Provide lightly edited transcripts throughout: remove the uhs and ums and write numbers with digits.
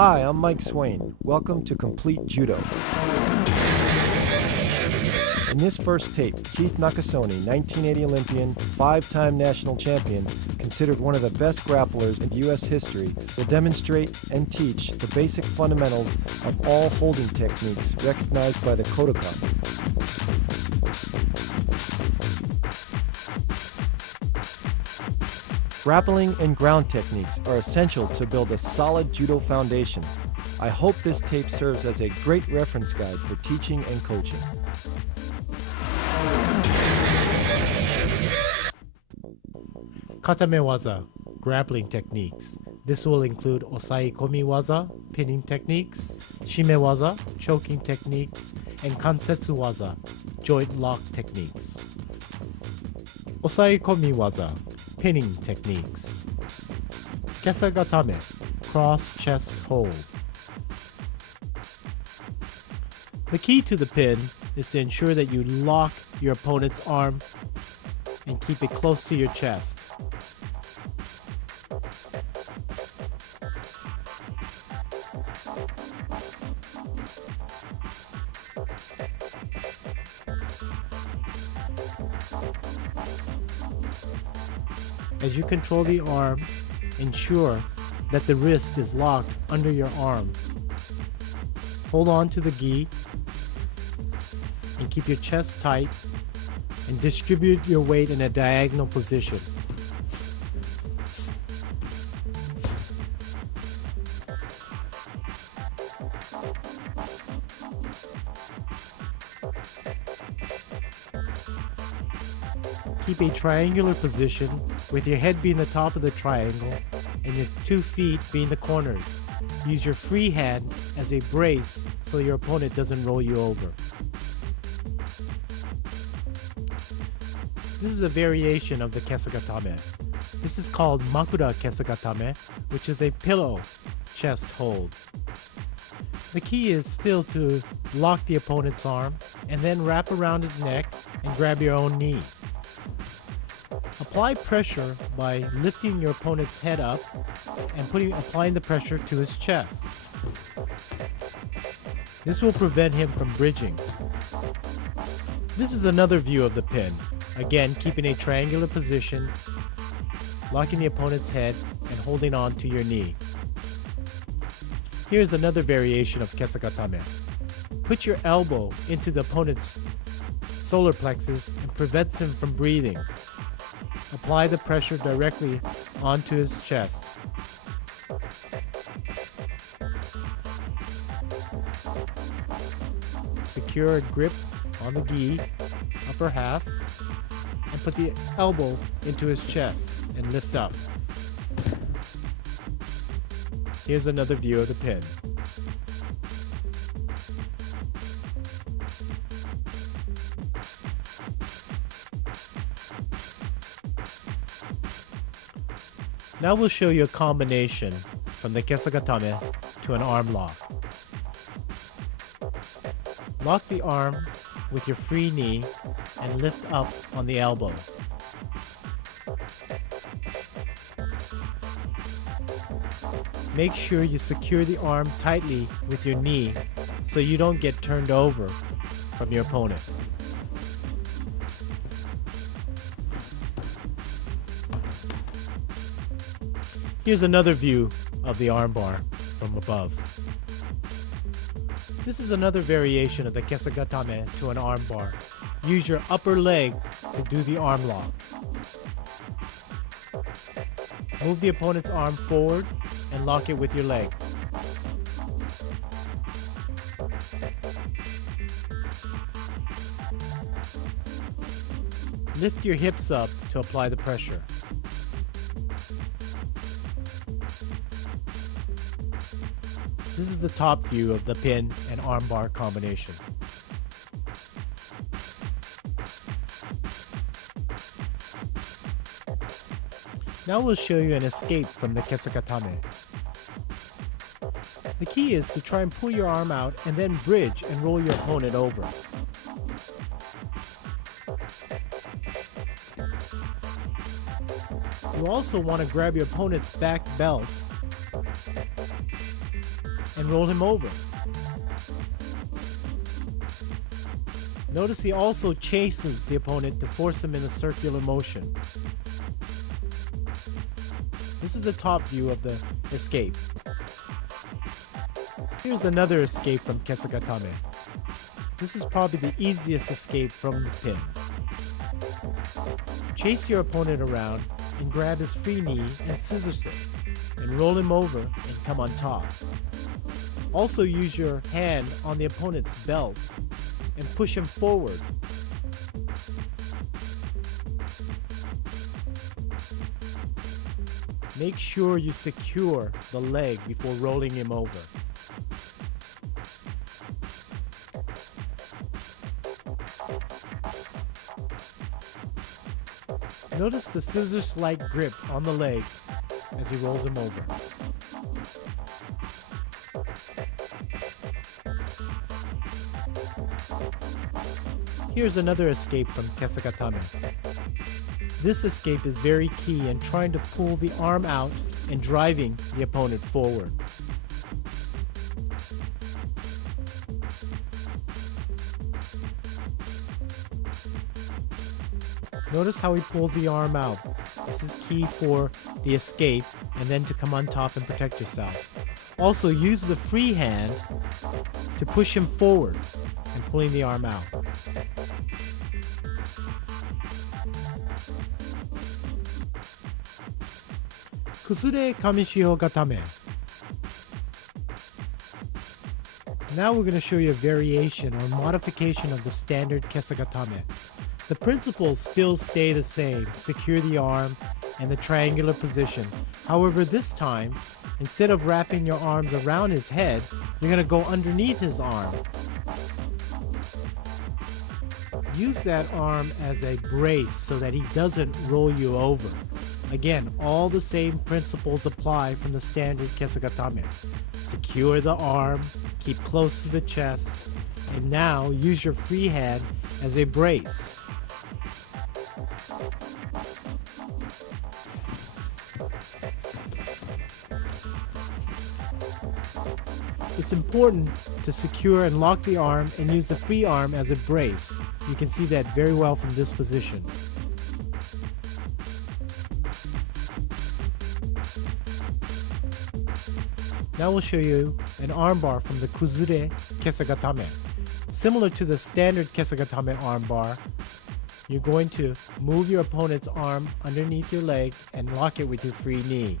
Hi, I'm Mike Swain. Welcome to Complete Judo. In this first tape, Keith Nakasone, 1980 Olympian, 5-time national champion, considered one of the best grapplers in U.S. history, will demonstrate and teach the basic fundamentals of all holding techniques recognized by the Kodokan. Grappling and ground techniques are essential to build a solid judo foundation. I hope this tape serves as a great reference guide for teaching and coaching. Katame waza, grappling techniques. This will include osaikomi waza, pinning techniques, shime waza, choking techniques, and kansetsu waza, joint lock techniques. Osaikomi waza, pinning techniques. Kesagatame, cross chest hold. The key to the pin is to ensure that you lock your opponent's arm and keep it close to your chest. As you control the arm, ensure that the wrist is locked under your arm. Hold on to the gi and keep your chest tight and distribute your weight in a diagonal position. Keep a triangular position with your head being the top of the triangle and your 2 feet being the corners. Use your free hand as a brace so your opponent doesn't roll you over. This is a variation of the kesagatame. This is called makura kesagatame, which is a pillow chest hold. The key is still to lock the opponent's arm and then wrap around his neck and grab your own knee. Apply pressure by lifting your opponent's head up and applying the pressure to his chest. This will prevent him from bridging. This is another view of the pin. Again, keeping a triangular position, locking the opponent's head, and holding on to your knee. Here's another variation of kesagatame. Put your elbow into the opponent's solar plexus and prevents him from breathing. Apply the pressure directly onto his chest. Secure a grip on the gi, upper half, and put the elbow into his chest and lift up. Here's another view of the pin. Now we'll show you a combination from the kesagatame to an arm lock. Lock the arm with your free knee and lift up on the elbow. Make sure you secure the arm tightly with your knee so you don't get turned over from your opponent. Here's another view of the armbar from above. This is another variation of the kesagatame to an armbar. Use your upper leg to do the arm lock. Move the opponent's arm forward and lock it with your leg. Lift your hips up to apply the pressure. This is the top view of the pin and armbar combination. Now we'll show you an escape from the kesagatame. The key is to try and pull your arm out and then bridge and roll your opponent over. You also want to grab your opponent's back belt and roll him over. Notice he also chases the opponent to force him in a circular motion. This is a top view of the escape. Here's another escape from Kesagatame. This is probably the easiest escape from the pin. Chase your opponent around and grab his free knee and scissor sit, and roll him over and come on top. Also use your hand on the opponent's belt and push him forward. Make sure you secure the leg before rolling him over. Notice the scissors-like grip on the leg as he rolls him over. Here's another escape from Kesagatame. This escape is very key in trying to pull the arm out and driving the opponent forward. Notice how he pulls the arm out. This is key for the escape and then to come on top and protect yourself. Also use the free hand to push him forward and pulling the arm out. Kusure Kamishio Gatame. Now we're going to show you a variation or modification of the standard Kesagatame. The principles still stay the same, secure the arm and the triangular position. However, this time, instead of wrapping your arms around his head, you're going to go underneath his arm. Use that arm as a brace so that he doesn't roll you over. Again, all the same principles apply from the standard Kesagatame. Secure the arm, keep close to the chest, and now use your free hand as a brace. It's important to secure and lock the arm and use the free arm as a brace. You can see that very well from this position. Now we'll show you an armbar from the Kuzure Kesagatame. Similar to the standard Kesagatame armbar, you're going to move your opponent's arm underneath your leg and lock it with your free knee.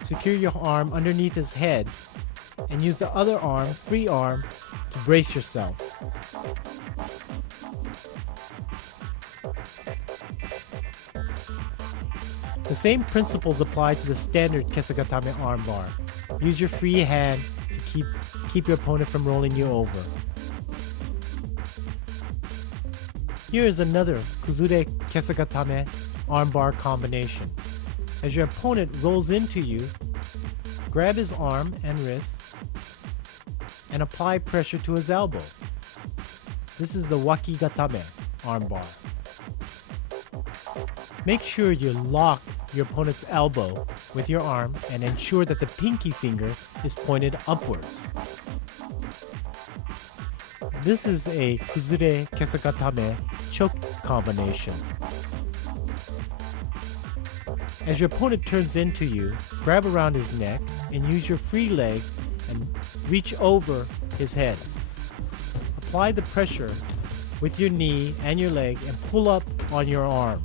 Secure your arm underneath his head and use the other arm, free arm, to brace yourself. The same principles apply to the standard Kesagatame armbar. Use your free hand to keep your opponent from rolling you over. Here is another Kuzure Kesagatame armbar combination. As your opponent rolls into you, grab his arm and wrist and apply pressure to his elbow. This is the Wakigatame armbar. Make sure you lock your opponent's elbow with your arm and ensure that the pinky finger is pointed upwards. This is a Kuzure Kesagatame choke combination. As your opponent turns into you, grab around his neck and use your free leg and reach over his head. Apply the pressure with your knee and your leg and pull up on your arm.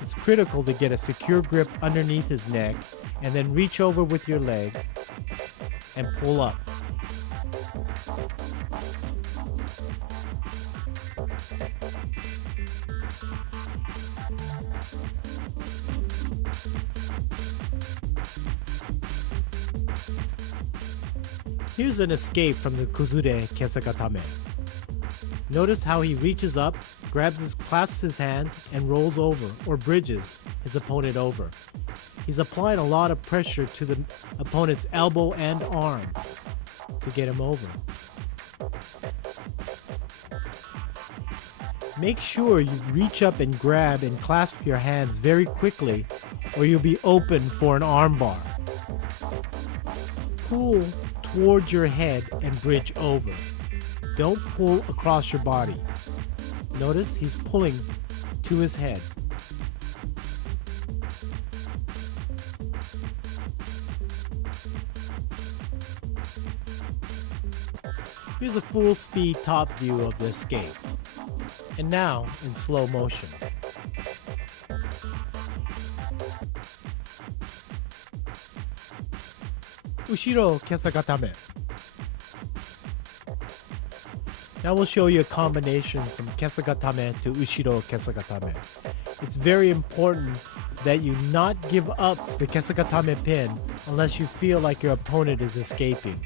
It's critical to get a secure grip underneath his neck and then reach over with your leg and pull up. Here's an escape from the Kuzure Kesagatame. Notice how he reaches up, clasps his hand, and rolls over or bridges his opponent over. He's applying a lot of pressure to the opponent's elbow and arm to get him over. Make sure you reach up and grab and clasp your hands very quickly, or you'll be open for an armbar. Pull towards your head and bridge over. Don't pull across your body. Notice he's pulling to his head. Here's a full speed top view of the escape. And now in slow motion. Ushiro kesagatame. Now we'll show you a combination from kesagatame to ushiro kesagatame. It's very important that you not give up the kesagatame pin unless you feel like your opponent is escaping.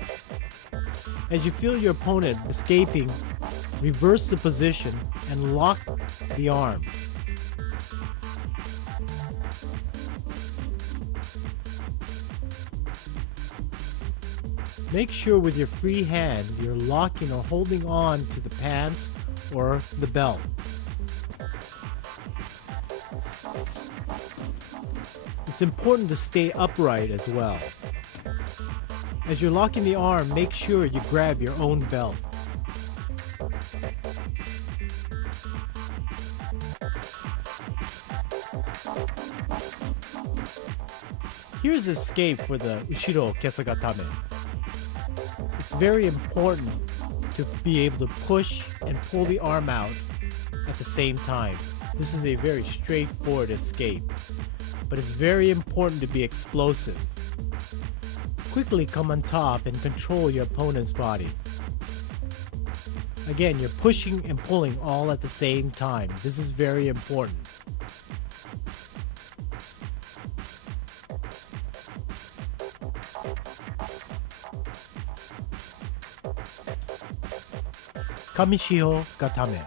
As you feel your opponent escaping, reverse the position and lock the arm. Make sure with your free hand you're locking or holding on to the pants or the belt. It's important to stay upright as well. As you're locking the arm, make sure you grab your own belt. Here's escape for the ushiro kesagatame. It's very important to be able to push and pull the arm out at the same time. This is a very straightforward escape, but it's very important to be explosive. Quickly come on top and control your opponent's body. Again, you're pushing and pulling all at the same time. This is very important. Kamishiho Gatame.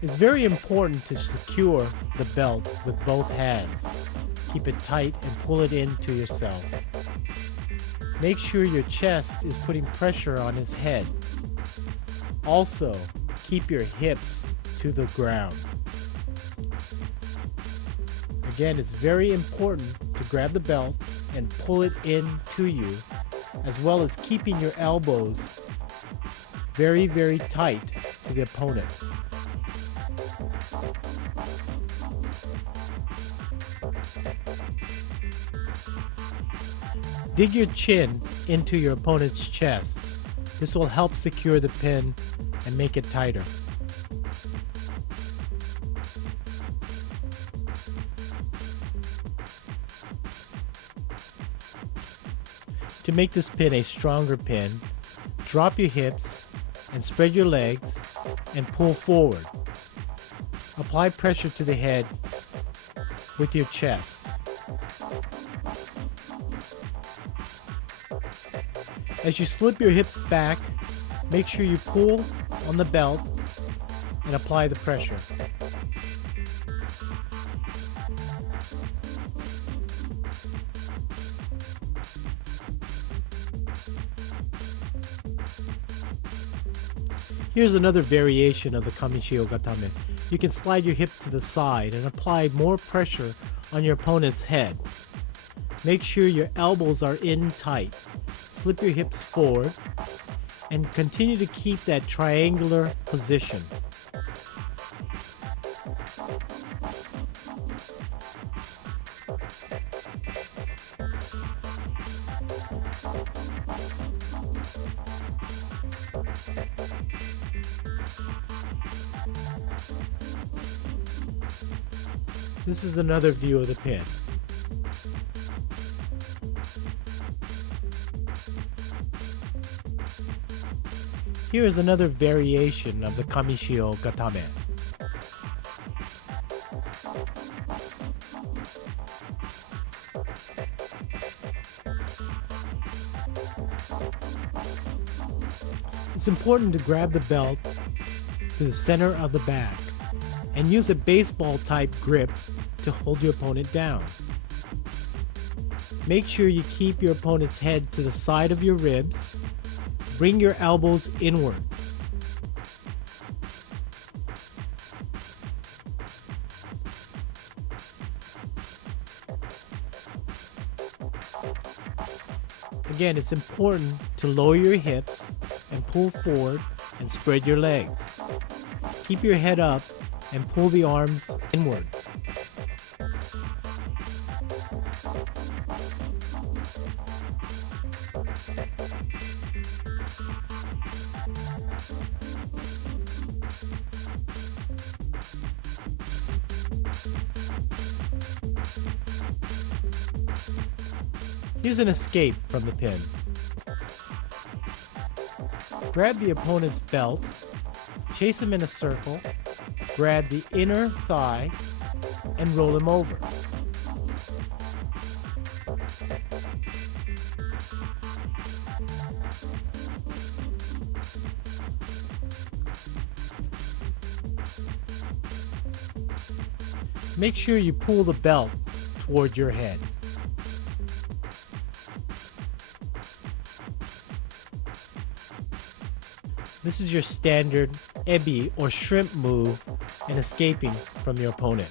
It's very important to secure the belt with both hands. Keep it tight and pull it into yourself. Make sure your chest is putting pressure on his head. Also, keep your hips to the ground. Again, it's very important to grab the belt and pull it in to you, as well as keeping your elbows very, very tight to the opponent. Dig your chin into your opponent's chest. This will help secure the pin and make it tighter. To make this pin a stronger pin, drop your hips and spread your legs and pull forward. Apply pressure to the head with your chest. As you slip your hips back, make sure you pull on the belt and apply the pressure. Here's another variation of the Kamishiho Gatame. You can slide your hip to the side and apply more pressure on your opponent's head. Make sure your elbows are in tight. Slip your hips forward and continue to keep that triangular position. This is another view of the pin. Here is another variation of the Kamishiho Gatame. It's important to grab the belt to the center of the back and use a baseball type grip to hold your opponent down. Make sure you keep your opponent's head to the side of your ribs. Bring your elbows inward. Again, it's important to lower your hips and pull forward and spread your legs. Keep your head up and pull the arms inward. Here's an escape from the pin. Grab the opponent's belt, chase him in a circle, grab the inner thigh, and roll him over. Make sure you pull the belt toward your head. This is your standard ebi or shrimp move in escaping from your opponent.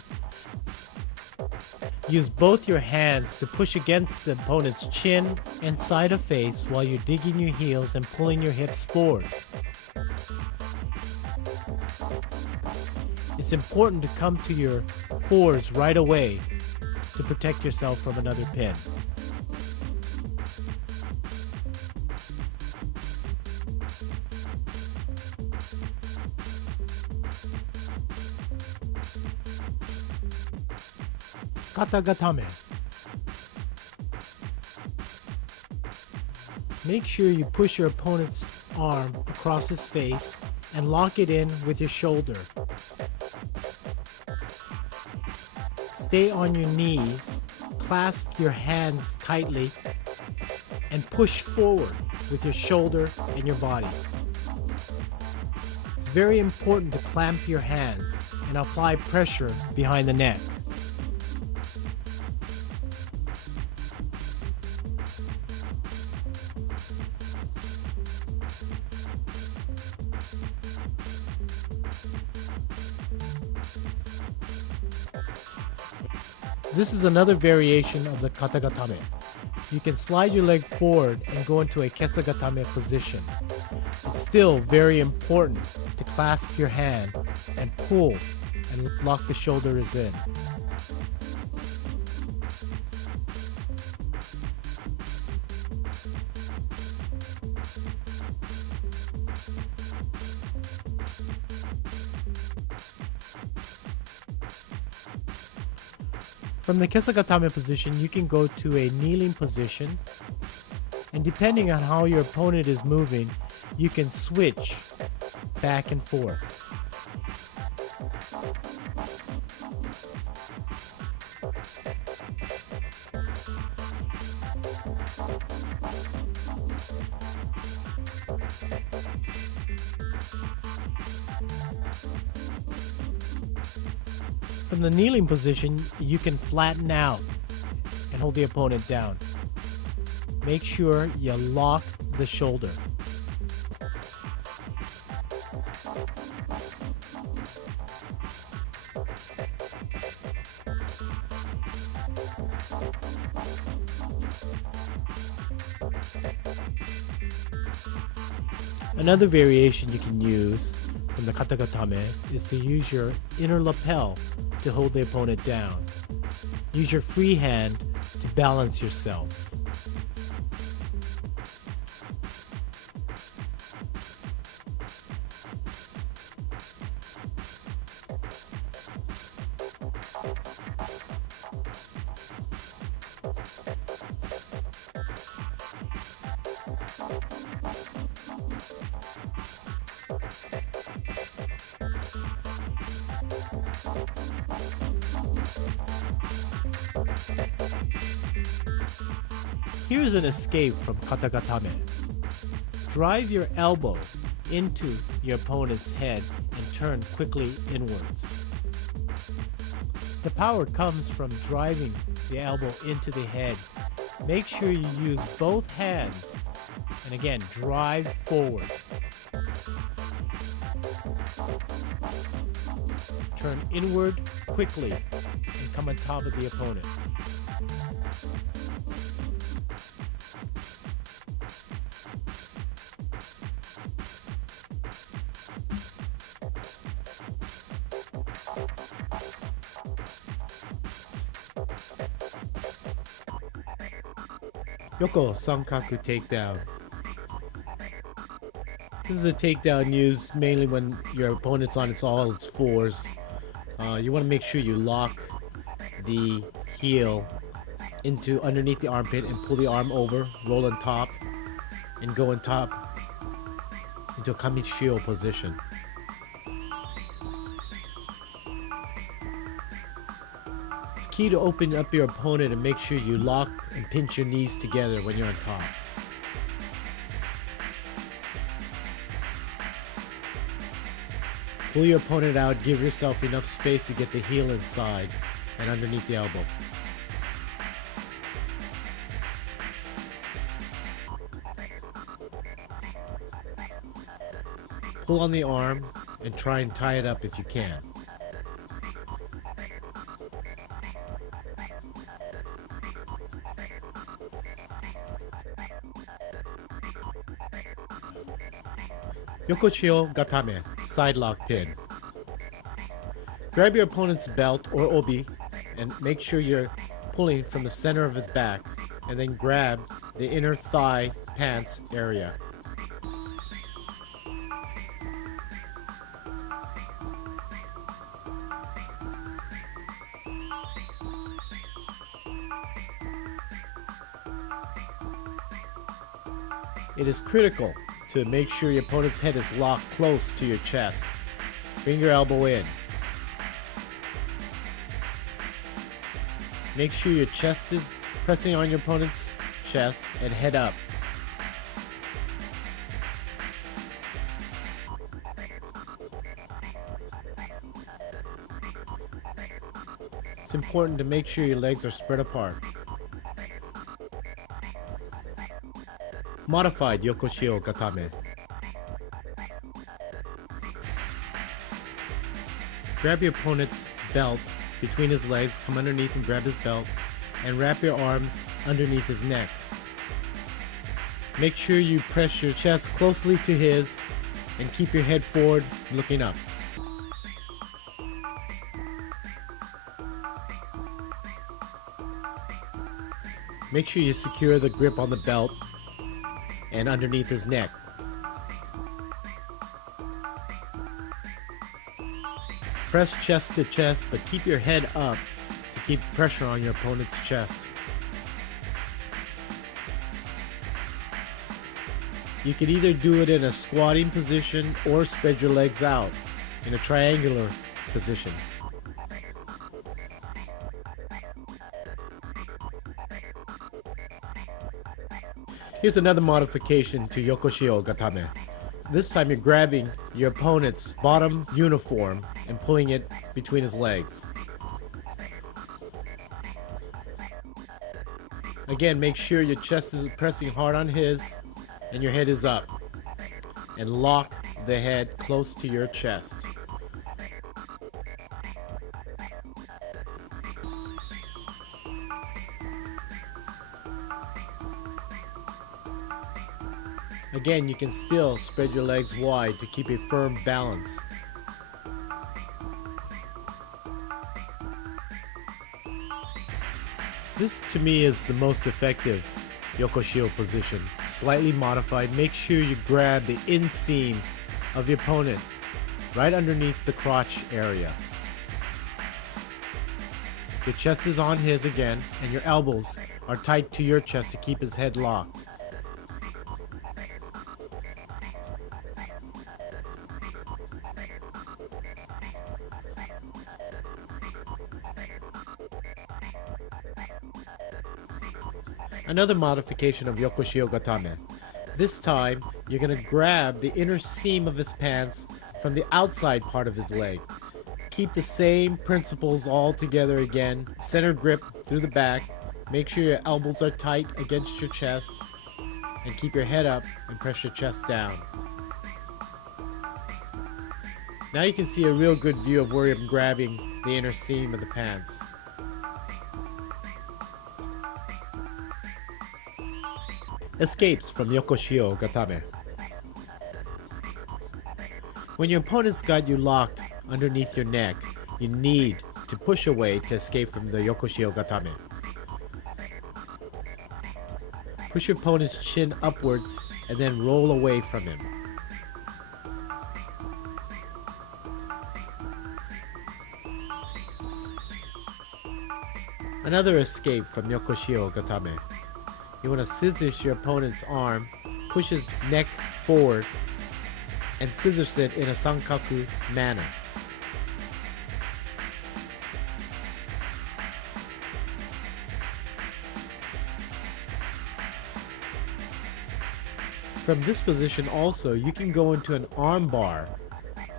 Use both your hands to push against the opponent's chin and side of face while you're digging your heels and pulling your hips forward. It's important to come to your fours right away to protect yourself from another pin. Katagatame. Make sure you push your opponent's arm across his face and lock it in with your shoulder. Stay on your knees, clasp your hands tightly, and push forward with your shoulder and your body. It's very important to clamp your hands and apply pressure behind the neck. This is another variation of the katagatame. You can slide your leg forward and go into a kesagatame position. It's still very important to clasp your hand and pull and lock the shoulders in. From the kesagatame position, you can go to a kneeling position, and depending on how your opponent is moving, you can switch back and forth. From the kneeling position, you can flatten out and hold the opponent down. Make sure you lock the shoulder. Another variation you can use from the katagatame is to use your inner lapel to hold the opponent down. Use your free hand to balance yourself. Here's an escape from katagatame. Drive your elbow into your opponent's head and turn quickly inwards. The power comes from driving the elbow into the head. Make sure you use both hands And again, drive forward. Turn inward quickly and come on top of the opponent. Yoko Sankaku takedown. This is a takedown used mainly when your opponent's on all its fours. You want to make sure you lock the heel into underneath the armpit and pull the arm over, roll on top, and go on top into a kamishio position. It's key to open up your opponent and make sure you lock and pinch your knees together when you're on top. Pull your opponent out, give yourself enough space to get the heel inside and underneath the elbow. Pull on the arm and try and tie it up if you can. Yokoshio Gatame, side lock pin. Grab your opponent's belt or obi and make sure you're pulling from the center of his back, and then grab the inner thigh pants area. It is critical to make sure your opponent's head is locked close to your chest. Bring your elbow in. Make sure your chest is pressing on your opponent's chest and head up. It's important to make sure your legs are spread apart. Modified Yokoshio Gatame. Grab your opponent's belt between his legs, come underneath and grab his belt, and wrap your arms underneath his neck. Make sure you press your chest closely to his and keep your head forward, looking up. Make sure you secure the grip on the belt and underneath his neck. Press chest to chest, but keep your head up to keep pressure on your opponent's chest. You can either do it in a squatting position or spread your legs out in a triangular position. Here's another modification to Yokoshio Gatame. This time you're grabbing your opponent's bottom uniform and pulling it between his legs. Again, make sure your chest is pressing hard on his and your head is up. And lock the head close to your chest. Again, you can still spread your legs wide to keep a firm balance. This to me is the most effective Yokoshio position. Slightly modified. Make sure you grab the inseam of your opponent right underneath the crotch area. Your chest is on his again, and your elbows are tight to your chest to keep his head locked. Another modification of Yokoshio Gatame. This time, you're going to grab the inner seam of his pants from the outside part of his leg. Keep the same principles all together again. Center grip through the back. Make sure your elbows are tight against your chest. and keep your head up and press your chest down. Now you can see a real good view of where I'm grabbing the inner seam of the pants. Escapes from Yokoshio Gatame. When your opponent's got you locked underneath your neck, you need to push away to escape from the Yokoshio Gatame. Push your opponent's chin upwards and then roll away from him. Another escape from Yokoshio Gatame. You want to scissors your opponent's arm, push his neck forward, and scissors it in a sankaku manner. From this position also, you can go into an arm bar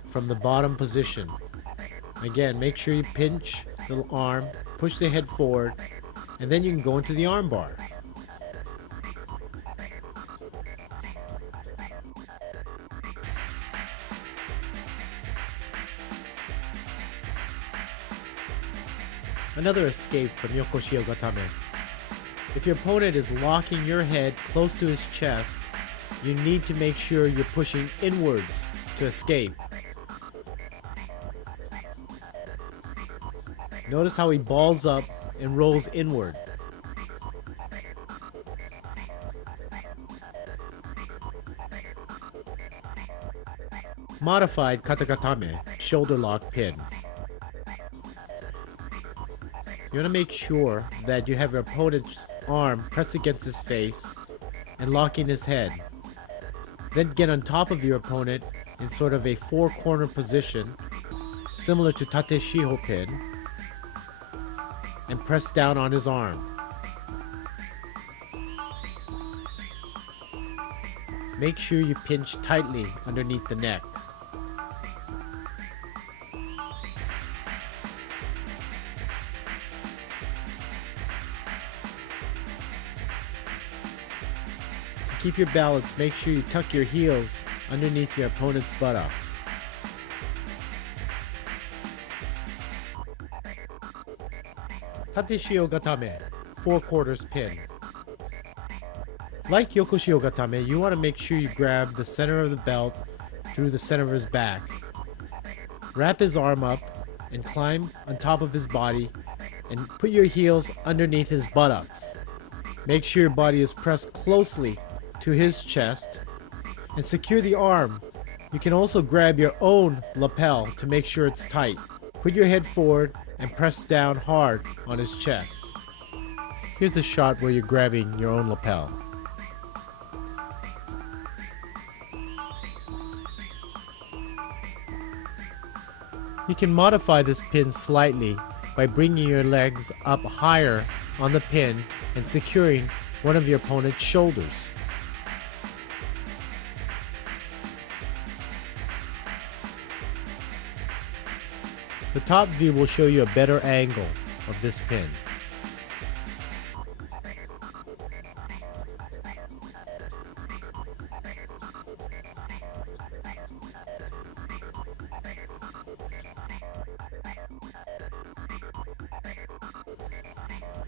from the bottom position. Again, make sure you pinch the arm, push the head forward, and then you can go into the arm bar. Another escape from Yokoshio Gatame. If your opponent is locking your head close to his chest, you need to make sure you're pushing inwards to escape. Notice how he balls up and rolls inward. Modified katagatame, shoulder lock pin. You want to make sure that you have your opponent's arm pressed against his face and locking his head. Then get on top of your opponent in sort of a four-corner position, similar to tate shiho pin, and press down on his arm. Make sure you pinch tightly underneath the neck. To keep your balance, make sure you tuck your heels underneath your opponent's buttocks. Tate shio gatame, 4/4 pin. Like Yokoshio Gatame, you want to make sure you grab the center of the belt through the center of his back. Wrap his arm up and climb on top of his body and put your heels underneath his buttocks. Make sure your body is pressed closely to his chest and secure the arm. You can also grab your own lapel to make sure it's tight. Put your head forward and press down hard on his chest. Here's a shot where you're grabbing your own lapel. You can modify this pin slightly by bringing your legs up higher on the pin and securing one of your opponent's shoulders. The top view will show you a better angle of this pin.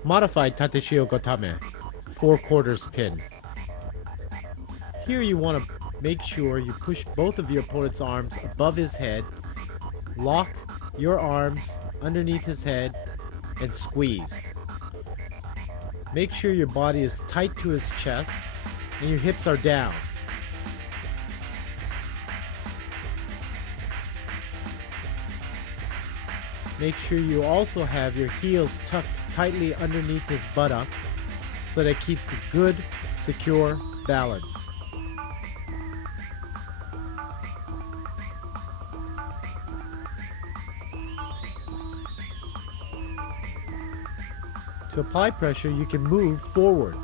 Modified tate shio gatame, 4/4 pin. Here you want to make sure you push both of your opponent's arms above his head, lock your arms underneath his head, and squeeze. Make sure your body is tight to his chest and your hips are down. Make sure you also have your heels tucked tightly underneath his buttocks so that it keeps a good, secure balance. To apply pressure, you can move forward.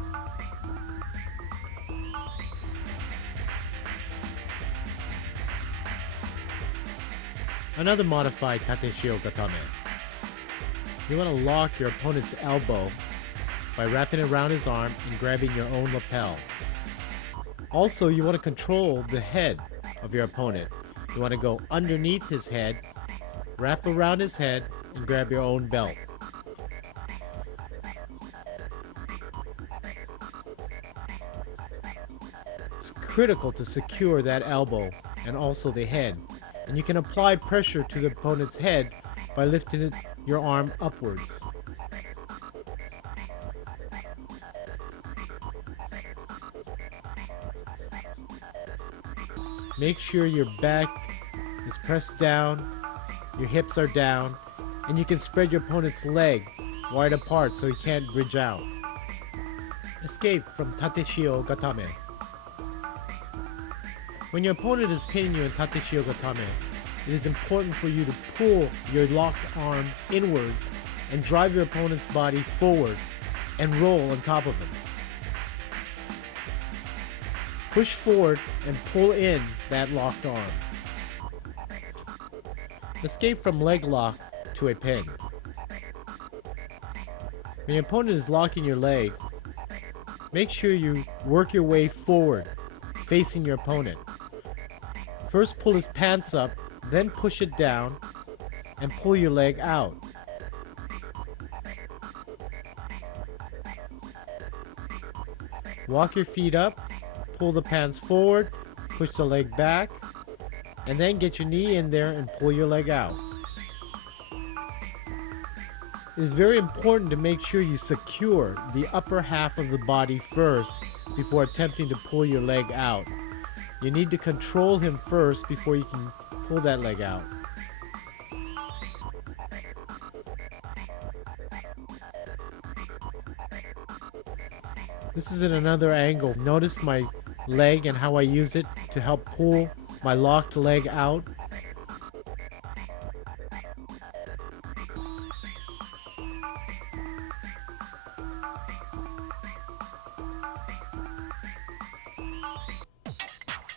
Another modified tate shio gatame. You want to lock your opponent's elbow by wrapping it around his arm and grabbing your own lapel. Also, you want to control the head of your opponent. You want to go underneath his head, wrap around his head, and grab your own belt. It's critical to secure that elbow and also the head. And you can apply pressure to the opponent's head by lifting your arm upwards. Make sure your back is pressed down, your hips are down, and you can spread your opponent's leg wide apart so he can't bridge out. Escape from Tateshio Gatame. When your opponent is pinning you in Tateshio Gatame, it is important for you to pull your locked arm inwards and drive your opponent's body forward and roll on top of him. Push forward and pull in that locked arm. Escape from leg lock to a pin. When your opponent is locking your leg, make sure you work your way forward, facing your opponent. First pull his pants up, then push it down, and pull your leg out. Walk your feet up, pull the pants forward, push the leg back, and then get your knee in there and pull your leg out. It is very important to make sure you secure the upper half of the body first before attempting to pull your leg out. You need to control him first before you can pull that leg out. This is in another angle. Notice my leg and how I use it to help pull my locked leg out.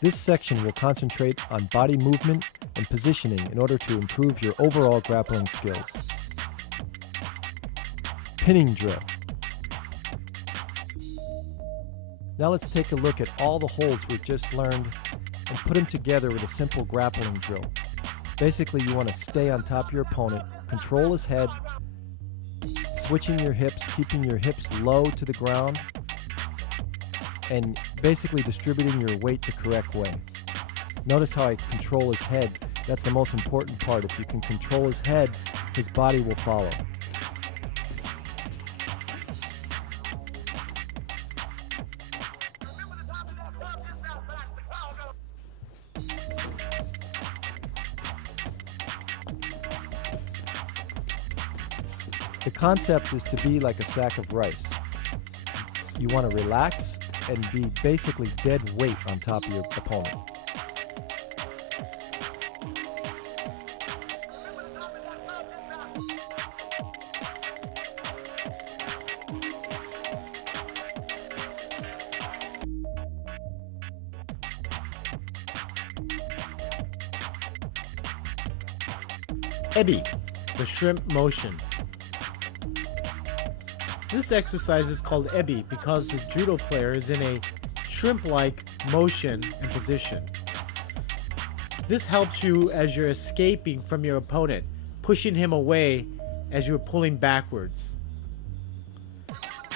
This section will concentrate on body movement and positioning in order to improve your overall grappling skills. Pinning drill. Now let's take a look at all the holds we've just learned and put them together with a simple grappling drill. Basically, you want to stay on top of your opponent, control his head, switching your hips, keeping your hips low to the ground, and basically distributing your weight the correct way. Notice how I control his head. That's the most important part. If you can control his head, his body will follow. The concept is to be like a sack of rice. You want to relax and be basically dead weight on top of your opponent. Ebi, the shrimp motion. This exercise is called Ebi because the judo player is in a shrimp-like motion and position. This helps you as you're escaping from your opponent, pushing him away as you're pulling backwards.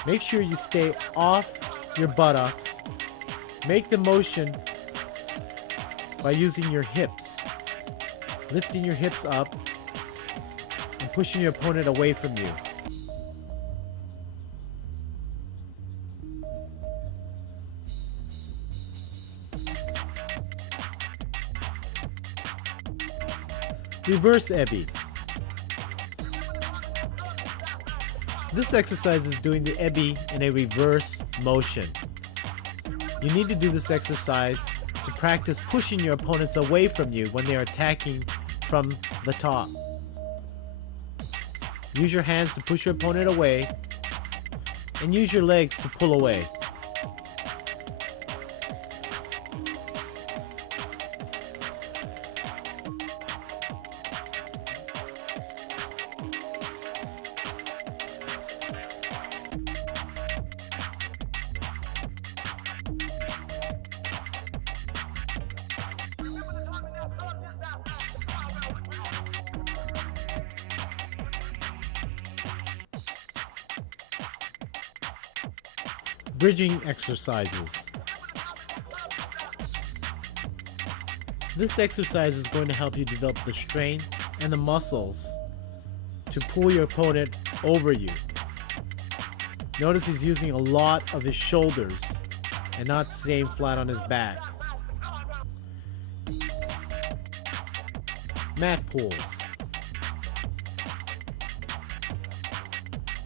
Make sure you stay off your buttocks. Make the motion by using your hips, lifting your hips up and pushing your opponent away from you. Reverse Ebi. This exercise is doing the Ebi in a reverse motion. You need to do this exercise to practice pushing your opponents away from you when they are attacking from the top. Use your hands to push your opponent away and use your legs to pull away. Bridging exercises. This exercise is going to help you develop the strength and the muscles to pull your opponent over you. Notice he's using a lot of his shoulders and not staying flat on his back. Mat pulls.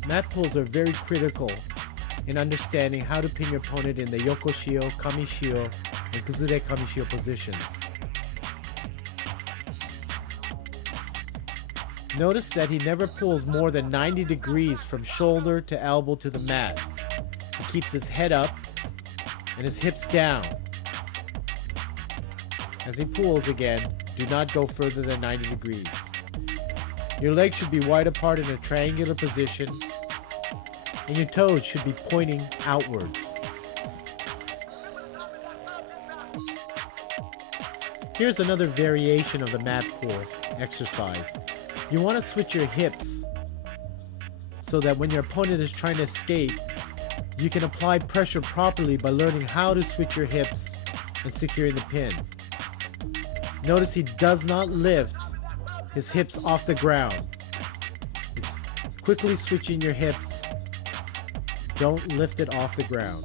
Mat pulls are very critical in understanding how to pin your opponent in the Yokoshio, Kamishio, and Kuzure Kamishio positions. Notice that he never pulls more than 90 degrees from shoulder to elbow to the mat. He keeps his head up and his hips down. As he pulls again, do not go further than 90 degrees. Your legs should be wide apart in a triangular position, and your toes should be pointing outwards. Here's another variation of the mat pull exercise. You want to switch your hips so that when your opponent is trying to escape, you can apply pressure properly by learning how to switch your hips and securing the pin. Notice he does not lift his hips off the ground. It's quickly switching your hips. Don't lift it off the ground.